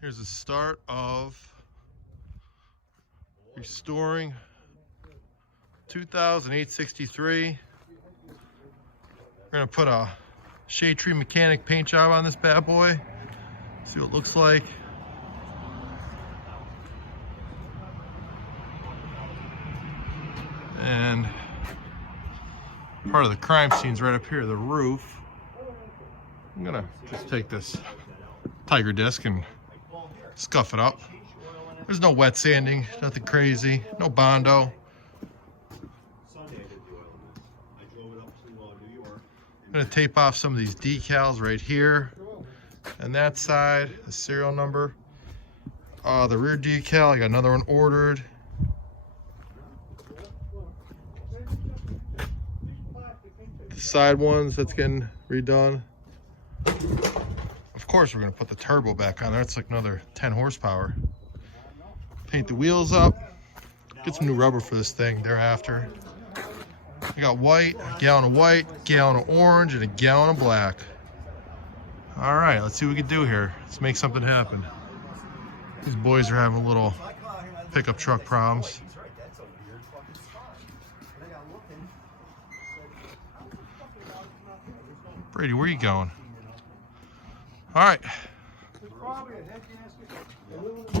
Here's the start of restoring 2008-63. We're gonna put a Shade Tree Mechanic paint job on this bad boy. See what it looks like. And part of the crime scene's right up here, the roof. I'm gonna just take this tiger disc and scuff it up. There's no wet sanding, nothing crazy, no Bondo. I'm gonna tape off some of these decals right here and that side, the serial number. The rear decal, I got another one ordered. The side ones, that's getting redone. Of course, we're gonna put the turbo back on there. It's like another 10 horsepower. Paint the wheels up. Get some new rubber for this thing thereafter. We got white, a gallon of white, a gallon of orange, and a gallon of black. All right, let's see what we can do here. Let's make something happen. These boys are having a little pickup truck problems. Brady, where are you going? All right.